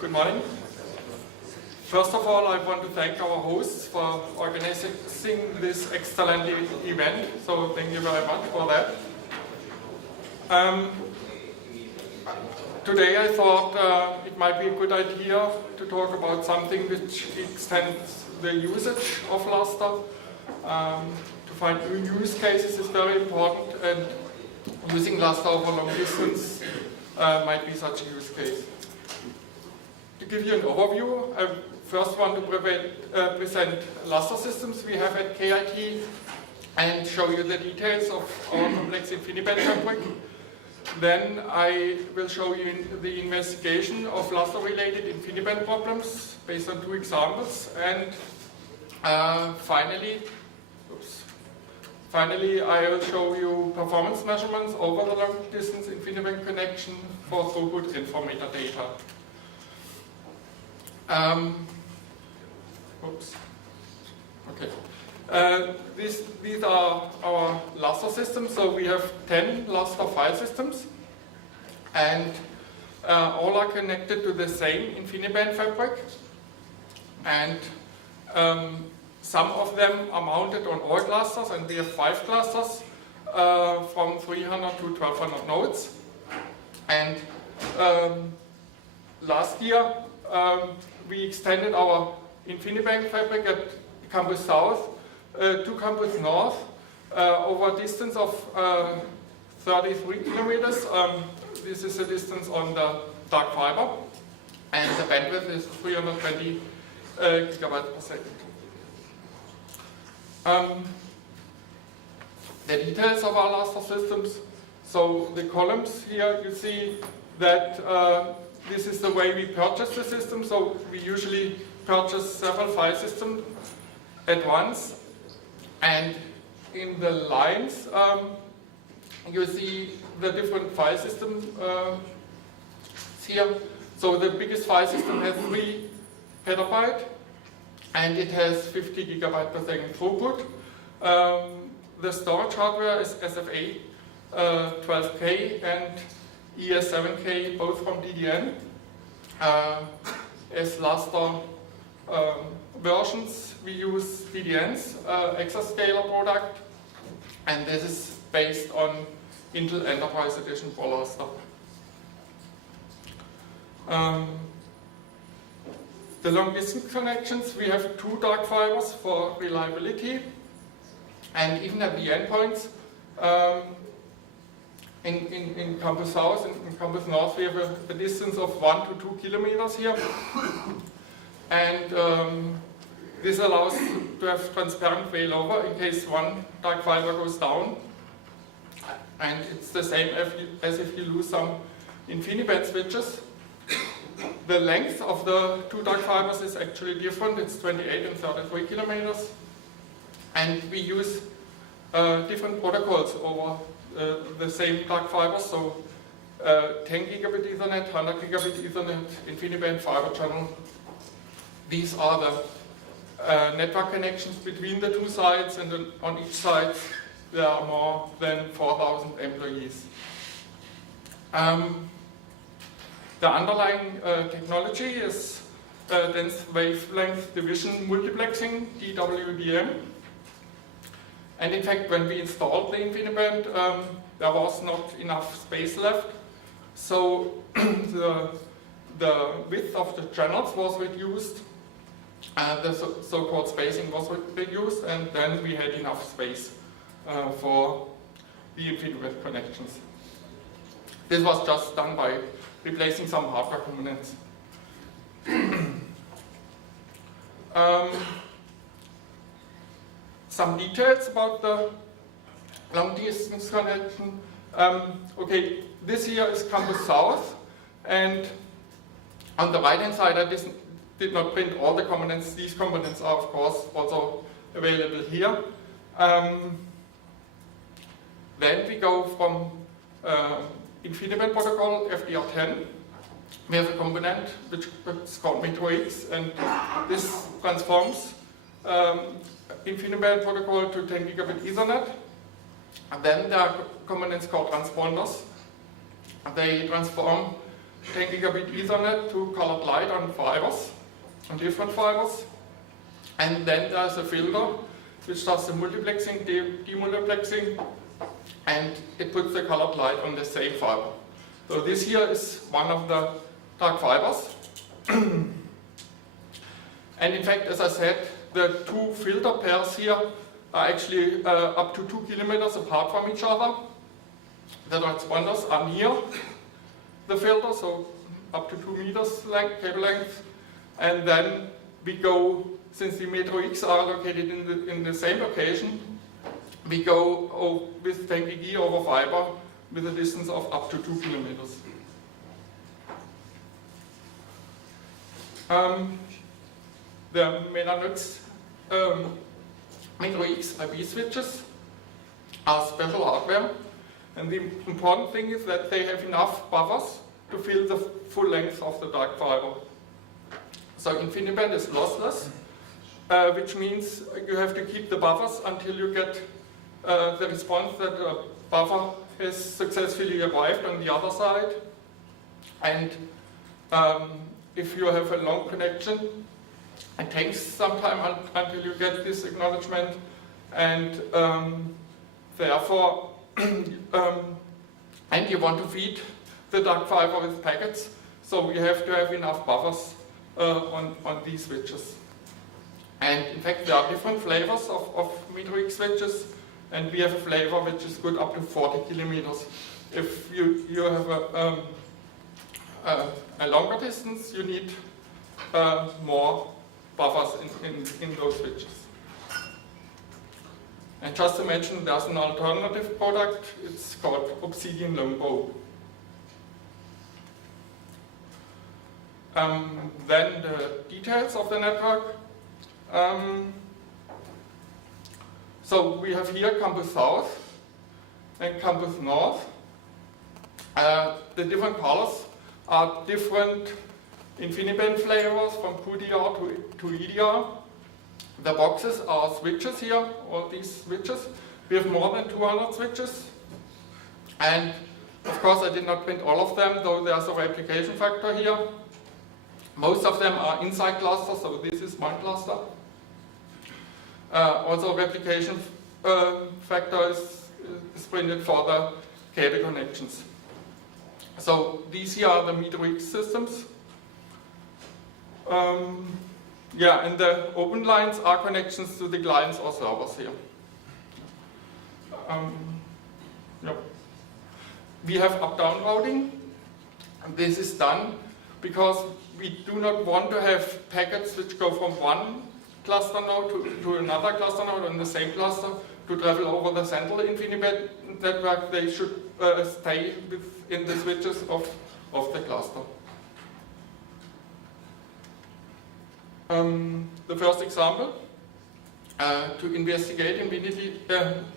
Good morning. First of all, I want to thank our hosts for organizing this excellent event, so thank you very much for that. Today I thought it might be a good idea to talk about something which extends the usage of Lustre. To find new use cases is very important, and using Lustre over long distance might be such a use case. To give you an overview, I first want to present Lustre systems we have at KIT and show you the details of our complex Infiniband fabric. Then I will show you the investigation of Lustre-related Infiniband problems based on 2 examples. And finally, I will show you performance measurements over the long-distance Infiniband connection for throughput and for metadata. These are our Lustre systems. So we have 10 Lustre file systems, and all are connected to the same Infiniband fabric. And some of them are mounted on all clusters, and we have 5 clusters from 300 to 1200 nodes. And last year we extended our Infiniband fabric at Campus South to Campus North over a distance of 33 kilometers. This is the distance on the dark fiber, and the bandwidth is 320 gigabytes per second. The details of our Lustre systems. So the columns here, you see that this is the way we purchase the system. So we usually purchase several file systems at once. And in the lines, you see the different file systems here. So the biggest file system has 3 petabyte, and it has 50 gigabyte per second throughput. The storage hardware is SFA 12K and ES7K, both from DDN. As Lustre versions, we use DDN's Exascaler product, and this is based on Intel Enterprise Edition for Lustre. The long distance connections, we have 2 dark fibers for reliability, and even at the endpoints, in Campus South and in Campus North, we have a distance of 1 to 2 kilometers here. And this allows to have transparent failover in case one dark fiber goes down. And it's the same as if you lose some Infiniband switches. The length of the 2 dark fibers is actually different. It's 28 and 33 kilometers. And we use different protocols over the same dark fibers. So 10 gigabit Ethernet, 100 gigabit Ethernet, Infiniband fiber channel. These are the network connections between the 2 sites, and on each side there are more than 4,000 employees. The underlying technology is dense wavelength division multiplexing, DWDM. And in fact, when we installed the Infiniband, there was not enough space left. So the width of the channels was reduced, the so-called spacing was reduced, and then we had enough space for the Infiniband connections. This was just done by replacing some hardware components. Some details about the long distance connection. Okay, this here is Campus South, and on the right hand side I did not print all the components. These components are of course also available here. Then we go from Infiniband protocol, FDR10. We have a component which is called MetroX, and this transforms Infiniband protocol to 10 gigabit Ethernet. And then there are components called transponders. They transform 10 gigabit Ethernet to colored light on fibers, on different fibers. And then there's a filter which does the multiplexing, demultiplexing, and it puts the colored light on the same fiber. So this here is one of the dark fibers. And in fact, as I said, the two filter pairs here are actually up to 2 kilometers apart from each other. The transponders are near the filter, so up to 2 meters cable length. And then we go, since the Metro X are located in the same location, we go with 10 GG over fiber with a distance of up to 2 kilometers. The Metro X IP switches are special hardware, and the important thing is that they have enough buffers to fill the full length of the dark fiber. So Infiniband is lossless, which means you have to keep the buffers until you get the response that a buffer has successfully arrived on the other side. And if you have a long connection, it takes some time until you get this acknowledgement, and therefore, and you want to feed the dark fiber with packets, so we have to have enough buffers on these switches. And in fact, there are different flavors of Metro X switches, and we have a flavor which is good up to 40 kilometers. If you have a longer distance, you need more buffers in those switches. And just to mention, there's an alternative product, it's called Obsidian Longbow. Then the details of the network. So we have here Campus South and Campus North. The different colors are different Infiniband flavors from QDR to EDR. The boxes are switches here, all these switches. We have more than 200 switches. And of course I did not print all of them, though there's a replication factor here. Most of them are inside clusters, so this is one cluster. Also replication factor is printed for the cable connections. So these here are the Metro X systems. Yeah, and the open lines are connections to the clients or servers here. Yep. We have up-down routing. This is done because we do not want to have packets which go from one cluster node to another cluster node on the same cluster to travel over the central Infiniband network. They should stay within the switches of the cluster. The first example, to investigate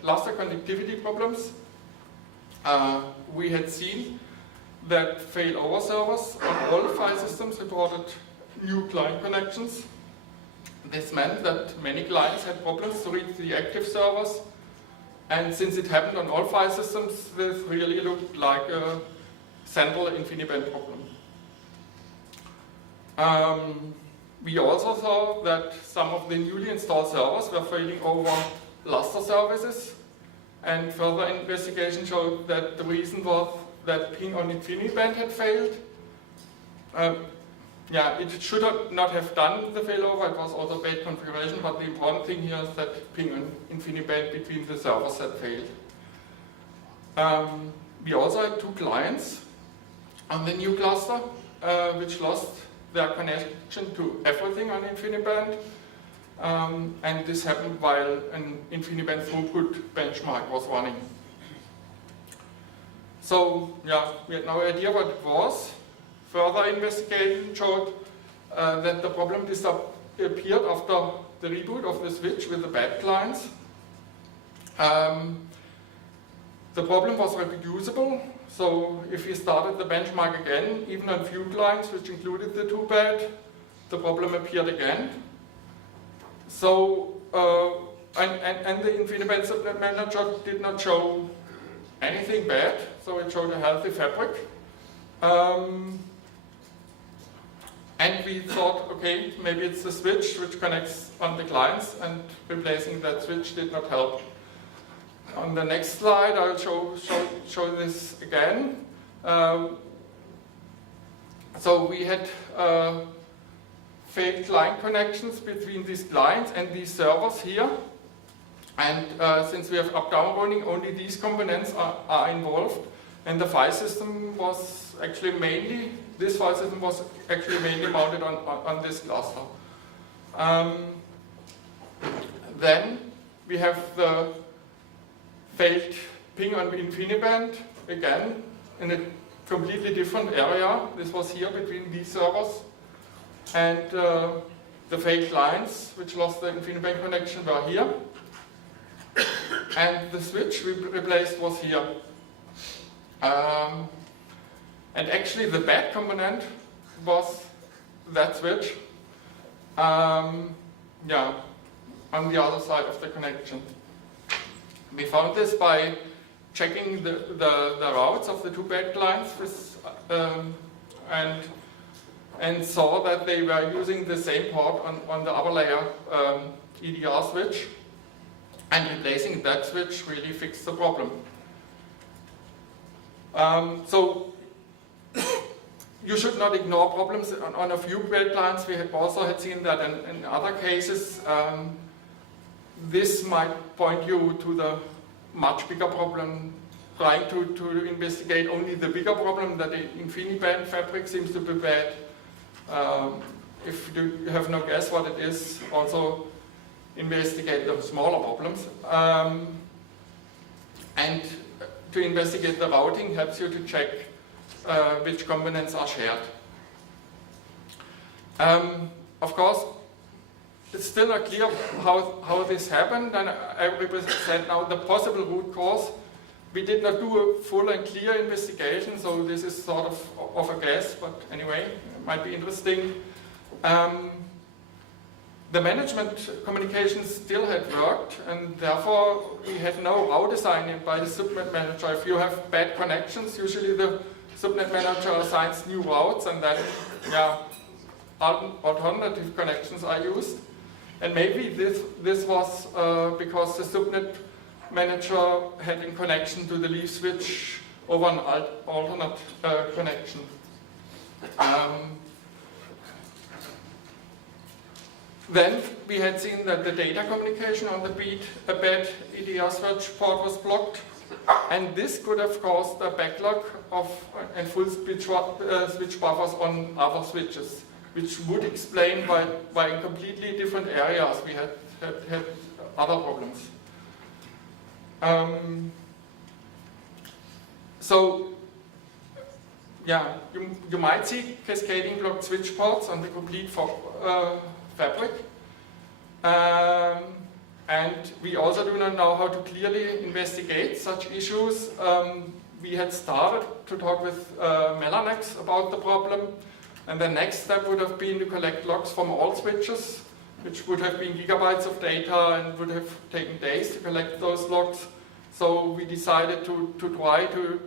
Lustre connectivity problems, we had seen that failover servers on all file systems reported new client connections. This meant that many clients had problems to reach the active servers, and since it happened on all file systems, this really looked like a central Infiniband problem. We also saw that some of the newly installed servers were failing over Lustre services, and further investigation showed that the reason was that ping on Infiniband had failed. Yeah, it should not have done the failover, it was also bad configuration, but the important thing here is that ping on Infiniband between the servers had failed. We also had 2 clients on the new cluster, which lost their connection to everything on Infiniband, and this happened while an Infiniband throughput benchmark was running. So, yeah, we had no idea what it was. Further investigation showed that the problem disappeared after the reboot of the switch with the bad clients. The problem was reproducible, so if we started the benchmark again, even on few clients, which included the 2 bad, the problem appeared again. So, and the Infiniband subnet manager did not show anything bad, so it showed a healthy fabric. And we thought, okay, maybe it's the switch which connects on the clients, and replacing that switch did not help. On the next slide, I'll show this again. So we had failed client connections between these clients and these servers here. And since we have up-down running, only these components are involved. And the file system was actually mainly, this file system was actually mainly mounted on this cluster. Then we have the failed ping on Infiniband, again, in a completely different area. This was here between these servers. And the failed clients, which lost the Infiniband connection, were here. And the switch we replaced was here. And actually the bad component was that switch, yeah, on the other side of the connection. We found this by checking the routes of the two bad clients and saw that they were using the same port on the upper layer EDR switch, and replacing that switch really fixed the problem. So you should not ignore problems on a few bad clients. We also had seen that in other cases. This might point you to the much bigger problem, trying to investigate only the bigger problem, that the Infiniband fabric seems to be bad. If you have no guess what it is, also investigate the smaller problems. And to investigate the routing helps you to check which components are shared. Of course, it's still not clear how this happened, and I represent now the possible root cause. We did not do a full and clear investigation, so this is sort of a guess, but anyway, it might be interesting. The management communication still had worked, and therefore we had no route assigned by the subnet manager. If you have bad connections, usually the subnet manager assigns new routes, and then alternative connections are used. And maybe this was because the subnet manager had in connection to the leaf switch over an alternate connection. Then we had seen that the data communication on the bad EDR switch port was blocked, and this could have caused a backlog and full switch buffers on other switches, which would explain why in completely different areas we had other problems. So, yeah, you might see cascading blocked switch ports on the complete fabric. And we also do not know how to clearly investigate such issues. We had started to talk with Mellanox about the problem, and the next step would have been to collect logs from all switches, which would have been gigabytes of data and would have taken days to collect those logs. So we decided to try to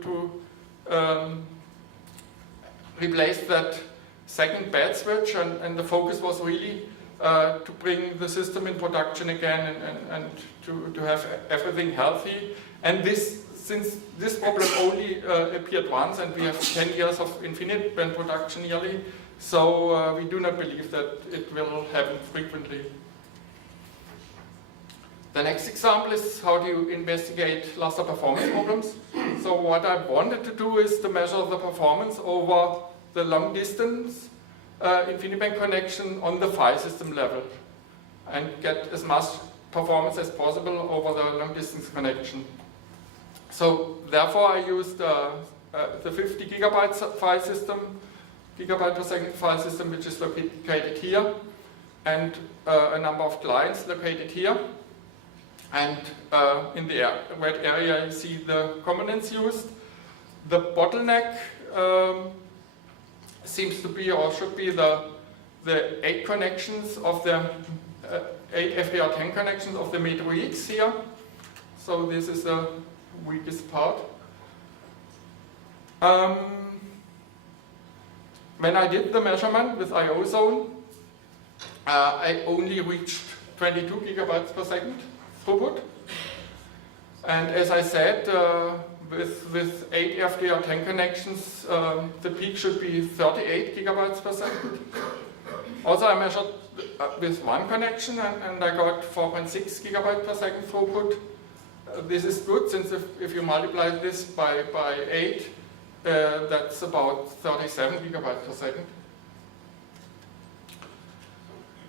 replace that second bad switch, and the focus was really to bring the system in production again and to have everything healthy. And since this problem only appeared once, and we have 10 years of Infiniband production yearly, so we do not believe that it will happen frequently. The next example is how do you investigate Lustre performance problems. So what I wanted to do is to measure the performance over the long distance Infiniband connection on the file system level and get as much performance as possible over the long distance connection. So therefore I used the 50 gigabytes file system, gigabyte per second file system, which is located here, and a number of clients located here. And in the red area you see the components used. The bottleneck seems to be, or should be, the 8 connections of the 8 FDR10 connections of the Metro X here. So this is the weakest part. when I did the measurement with IO zone, I only reached 22 gigabytes per second throughput. And as I said, with 8 FDR10 connections, the peak should be 38 gigabytes per second. Also, I measured with one connection and I got 4.6 gigabytes per second throughput. This is good, since if you multiply this by 8, that's about 37 gigabytes per second.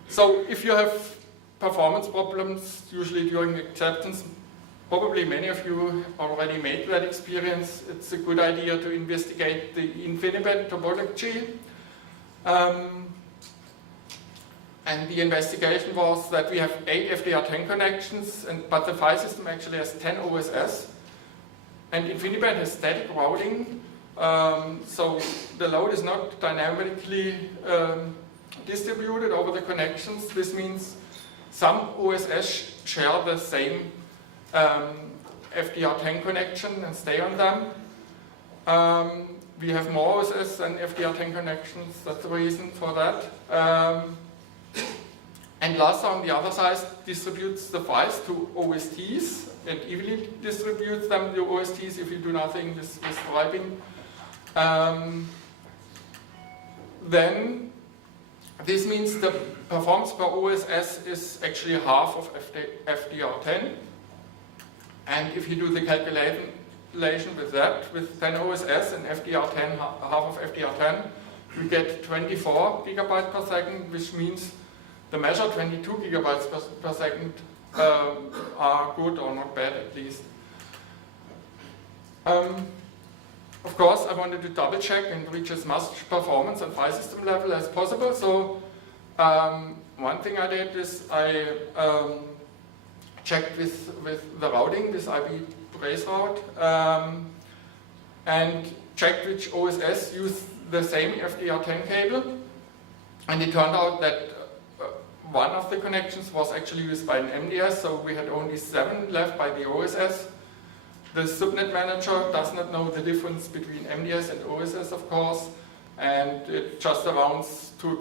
So if you have performance problems, usually during acceptance, probably many of you already made that experience, it's a good idea to investigate the Infiniband topology. And the investigation was that we have 8 FDR10 connections, but the file system actually has 10 OSS. And Infiniband has static routing, so the load is not dynamically distributed over the connections. This means some OSS share the same FDR10 connection and stay on them. We have more OSS than FDR10 connections, that's the reason for that. And Lustre on the other side distributes the files to OSTs and evenly distributes them to OSTs if you do nothing with striping. Then this means the performance per OSS is actually half of FDR10. And if you do the calculation with that, with 10 OSS and FDR10, half of FDR10, you get 24 gigabytes per second, which means the measured 22 gigabytes per second are good or not bad at least. Of course, I wanted to double check and reach as much performance on file system level as possible. So one thing I did is I checked with the routing, this IP trace route, and checked which OSS use the same FDR10 cable. And it turned out that one of the connections was actually used by an MDS, so we had only 7 left by the OSS. The subnet manager does not know the difference between MDS and OSS, of course, and it just rounds to a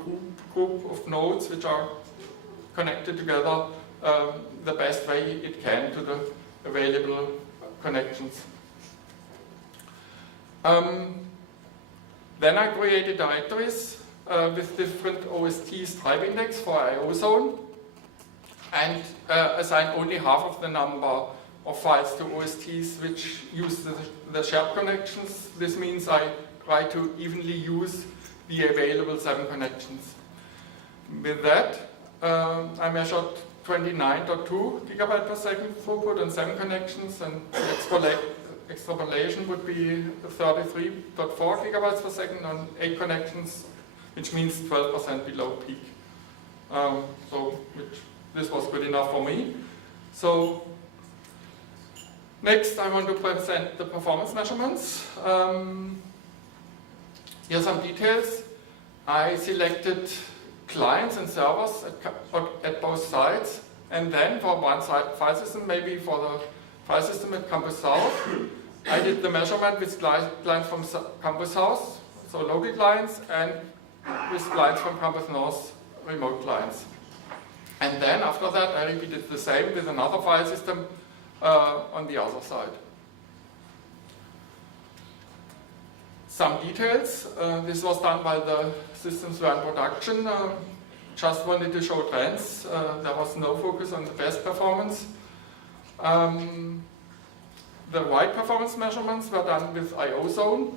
group of nodes which are connected together the best way it can to the available connections. Then I created directories with different OST stripe index for IO zone and assigned only half of the number of files to OSTs which use the shared connections. This means I try to evenly use the available 7 connections. With that, I measured 29.2 gigabyte per second throughput on 7 connections, and the extrapolation would be 33.4 gigabytes per second on 8 connections, which means 12% below peak. This was good enough for me. So next I want to present the performance measurements. Here are some details. I selected clients and servers at both sides, and then for one side file system, maybe for the file system at Campus South, I did the measurement with clients from Campus South, so local clients, and with clients from Campus North, remote clients. And then after that I repeated the same with another file system on the other side. Some details. This was done while the systems were in production. Just wanted to show trends. There was no focus on the best performance. The right performance measurements were done with IO zone.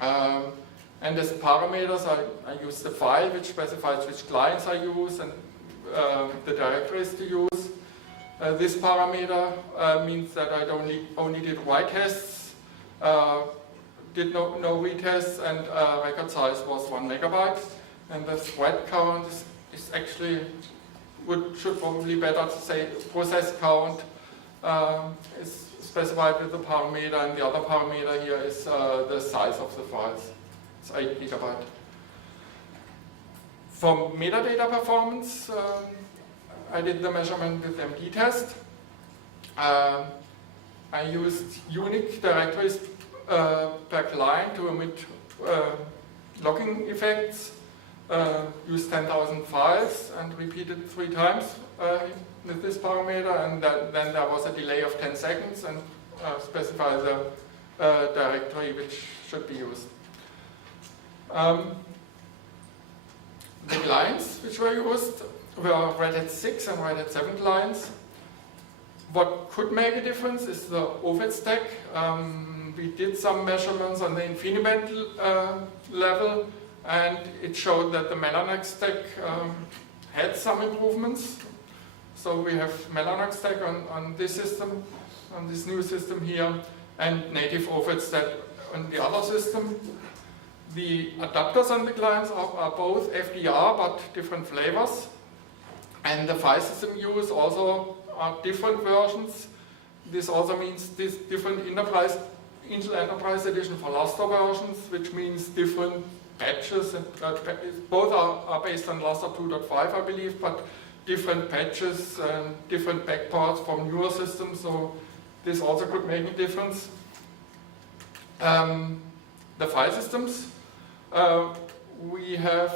And as parameters, I use the file which specifies which clients I use and the directories to use. This parameter means that I only did write tests, did no retests, and record size was 1 megabyte. And the thread count is actually, should probably better to say process count is specified with the parameter, and the other parameter here is the size of the files. It's 8 gigabyte. For metadata performance, I did the measurement with MD test. I used unique directories per client to emit locking effects, use 10,000 files and repeat it 3 times with this parameter, and then there was a delay of 10 seconds, and specify the directory which should be used. The clients which were used were LAD16 and LAD17 clients. What could make a difference is the overhead stack. We did some measurements on the Infiniband level, and it showed that the Mellanox stack had some improvements. So we have Mellanox stack on this system, on this new system here, and native overhead stack on the other system. The adapters on the clients are both FDR but different flavors, and the file system use also are different versions. This also means this different Intel Enterprise Edition for Lustre versions, which means different patches. Both are based on Lustre 2.5, I believe, but different patches and different backports from newer systems, so this also could make a difference. The file systems, we have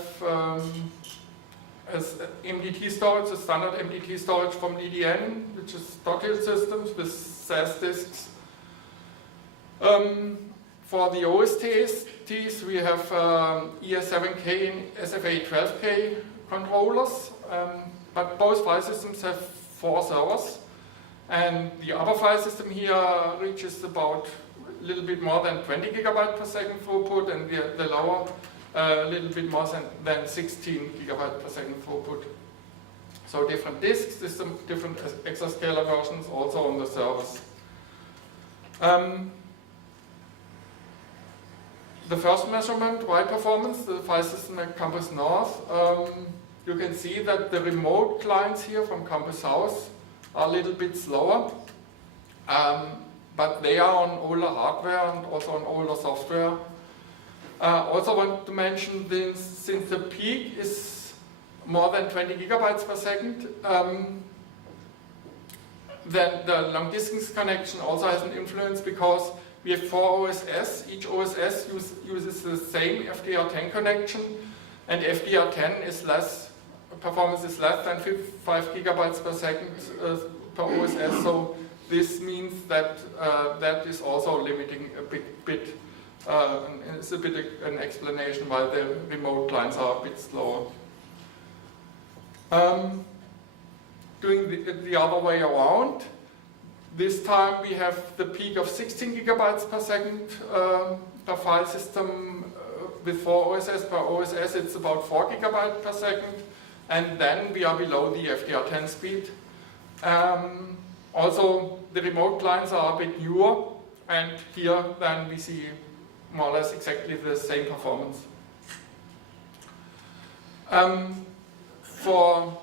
as MDT storage, the standard MDT storage from DDN, which is Dothill systems with SAS disks. For the OSTs, we have ES7K and SFA12K controllers, but both file systems have 4 servers, and the other file system here reaches about a little bit more than 20 gigabyte per second throughput, and the lower a little bit more than 16 gigabyte per second throughput. So different disks, different exascalar versions also on the servers. The first measurement, wide performance, the file system at Campus North. You can see that the remote clients here from Campus South are a little bit slower, but they are on older hardware and also on older software. Also want to mention this, since the peak is more than 20 gigabytes per second, then the long distance connection also has an influence, because we have 4 OSS. Each OSS uses the same FDR10 connection, and FDR10 is less, performance is less than 5 gigabytes per second per OSS. So this means that that is also limiting a bit. It's a bit an explanation why the remote clients are a bit slower. Doing the other way around, this time we have the peak of 16 gigabytes per second per file system with 4 OSS. Per OSS it's about 4 gigabytes per second, and then we are below the FDR10 speed. Also, the remote clients are a bit newer, and here then we see more or less exactly the same performance. For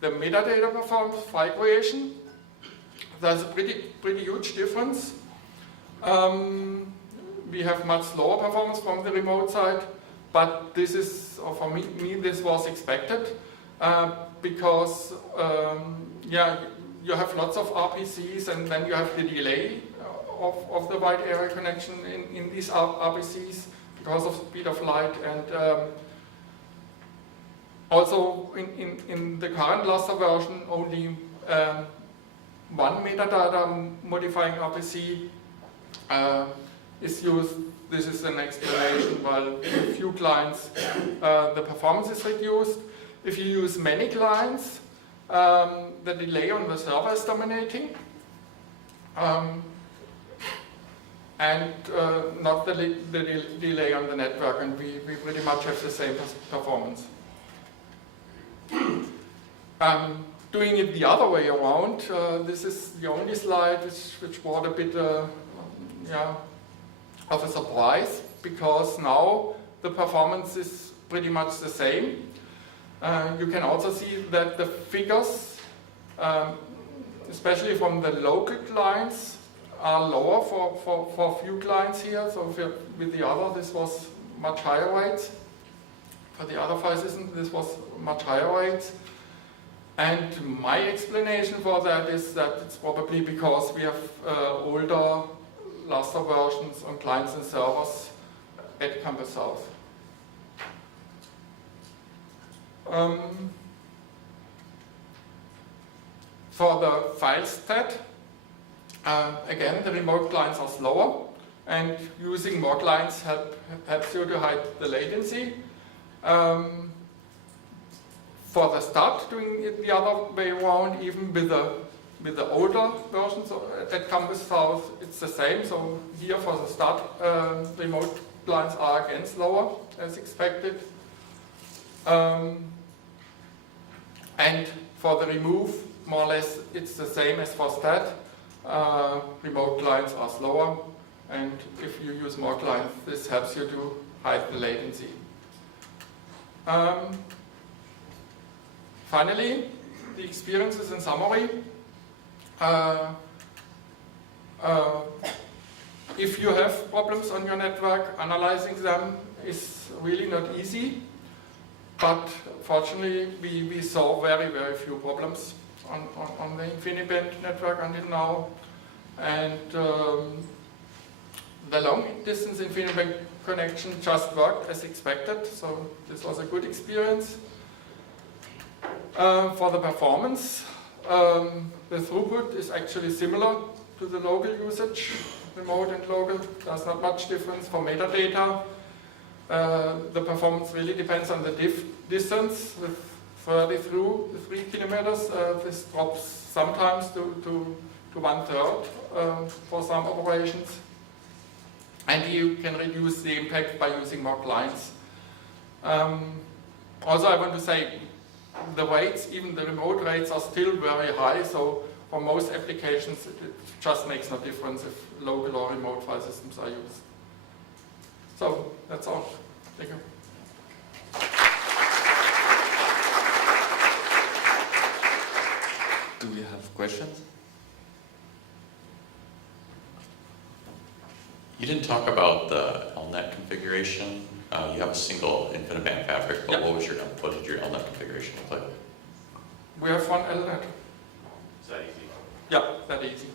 the metadata performance, file creation, there's a pretty huge difference. We have much slower performance from the remote side, but this is, or for me this was expected, because yeah, you have lots of RPCs, and then you have the delay of the wide area connection in these RPCs because of speed of light, and also in the current Lustre version only one metadata modifying RPC is used. This is an explanation. While with few clients the performance is reduced. If you use many clients, the delay on the server is dominating, and not the delay on the network, and we pretty much have the same performance. Doing it the other way around, this is the only slide which brought a bit yeah, of a surprise, because now the performance is pretty much the same. You can also see that the figures, especially from the local clients, are lower for few clients here. So with the other, this was much higher rates. For the other file system, this was much higher rates. And my explanation for that is that it's probably because we have older Lustre versions on clients and servers at Campus South. For the file stat, again, the remote clients are slower, and using more clients helps you to hide the latency. For the start, doing it the other way around, even with the older versions that come with South, it's the same. So here for the start, remote clients are again slower as expected. And for the remove, more or less, it's the same as for stat. Remote clients are slower, and if you use more clients, this helps you to hide the latency. Finally, the experiences in summary. If you have problems on your network, analyzing them is really not easy. But fortunately, we saw very, very few problems on the Infiniband network until now. And the long distance Infiniband connection just worked as expected, so this was a good experience. For the performance, the throughput is actually similar to the local usage, remote and local. There's not much difference for metadata. The performance really depends on the distance. With 30 through the 3 kilometers, this drops sometimes to 1/3 for some operations. And you can reduce the impact by using more clients. Also, I want to say the rates, even the remote rates, are still very high. So for most applications, it just makes no difference if local or remote file systems are used. So that's all. Thank you. Do we have questions? You didn't talk about the LNet configuration. You have a single Infiniband fabric, but Yep. what did your LNet configuration look like? We have one LNet. Is that easy? Yeah, that easy.